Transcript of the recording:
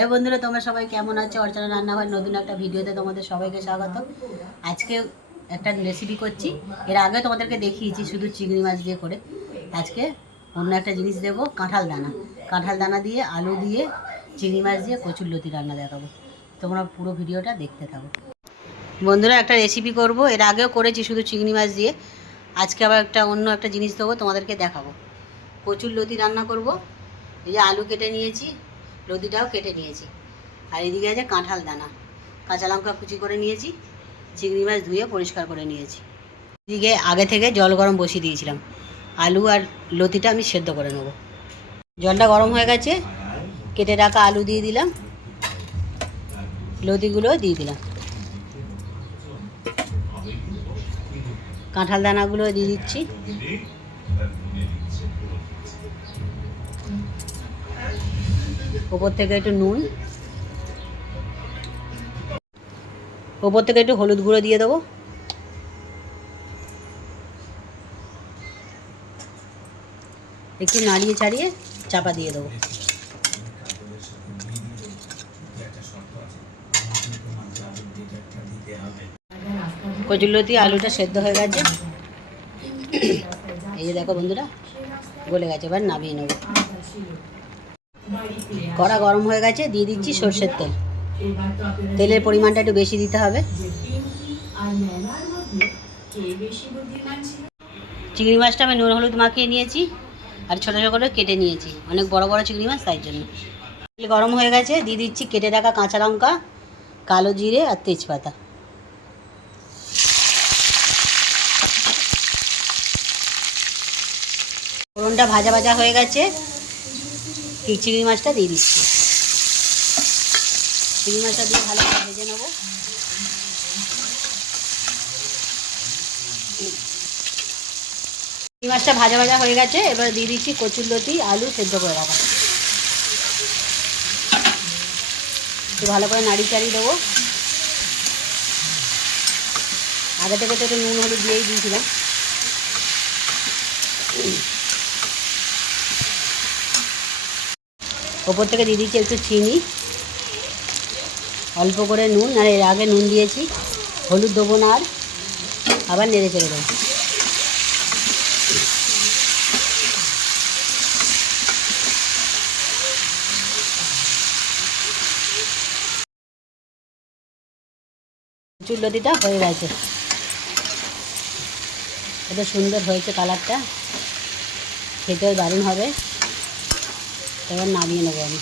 Hello বন্ধুরা, তোমরা সবাই কেমন আছো? অর্চনা রান্নাঘর নতুন একটা ভিডিওতে তোমাদের সবাইকে স্বাগত। আজকে একটা রেসিপি করছি। এর আগে তোমাদেরকে দেখিয়েছি শুধু চিংড়ি মাছ দিয়ে করে। আজকে অন্য একটা জিনিস দেবো, কাঁঠাল দানা। কাঁঠাল দানা দিয়ে, আলু দিয়ে, চিংড়ি মাছ দিয়ে কচুরলতি রান্না দেখাবো। তোমরা পুরো ভিডিওটা দেখতে থাকো। বন্ধুরা, একটা রেসিপি করব। এর আগেও করেছি শুধু চিংড়ি মাছ দিয়ে। আজকে আবার অন্য একটা জিনিস দেবো, তোমাদেরকে দেখাবো। কচুরলতি রান্না করব। এই যে আলু কেটে নিয়েছি, লতিটাও কেটে নিয়েছি, আর এদিকে আছে কাঁঠাল দানা, কাঁচা লঙ্কা কুচি করে নিয়েছি, চিংড়ি মাছ ধুয়ে পরিষ্কার করে নিয়েছি। এদিকে আগে থেকে জল গরম বসিয়ে দিয়েছিলাম। আলু আর লতিটা আমি সেদ্ধ করে নেব। জলটা গরম হয়ে গেছে, কেটে রাখা আলু দিয়ে দিলাম, লতিগুলোও দিয়ে দিলাম, কাঁঠাল দানাগুলো দিয়ে দিচ্ছি। ওপর থেকে একটু নুন, ওপর থেকে একটু হলুদ গুঁড়ো দিয়ে দেবো। একটু নাড়িয়ে চাড়িয়ে চাপা দিয়ে দেবো। কচুরলতি আলুটা সেদ্ধ হয়ে গেছে। এই যে দেখো বন্ধুরা, গলে গেছে। এবার নামিয়ে নেব। কড়া গরম হয়ে গেছে, দিয়ে দিচ্ছি সর্ষের তেল। তেলের পরিমাণটা একটু বেশি দিতে হবে। চিংড়ি মাছটা আমি নুন হলুদ মাখিয়ে নিয়েছি, আর ছোটো ছোটো করে কেটে নিয়েছি। অনেক বড় বড় চিংড়ি মাছ, তাই জন্য। তেল গরম হয়ে গেছে, দিয়ে দিচ্ছি কেটে রাখা কাঁচা লঙ্কা, কালো জিরে আর তেজপাতা। ফোড়নটা ভাজা ভাজা হয়ে গেছে, চিংড়ি মাছটা দিয়ে দিচ্ছি। চিংড়ি মাছটা দিয়ে ভালো করে ভেজে নেব। চিংড়ি মাছটা ভাজা ভাজা হয়ে গেছে, এবার দিয়ে দিচ্ছি কচুরলতি আলু সেদ্ধ করে রাখা। একটু ভালো করে নাড়ি চাড়িয়ে দেবো। আগে থেকে তো একটু নুন হলুদ দিয়েই দিয়েছিলাম। ওপর থেকে দিয়ে দিচ্ছি একটু চিনি, অল্প করে নুন, আর এর আগে নুন দিয়েছি। হলুদ দেবো না, আর আবার নেড়ে চেড়ে দেবো। কচুরলতিটা হয়ে গেছে, এটা সুন্দর হয়েছে কালারটা, খেতেও দারুণ হবে। এবার নামিয়ে নেবো আমি।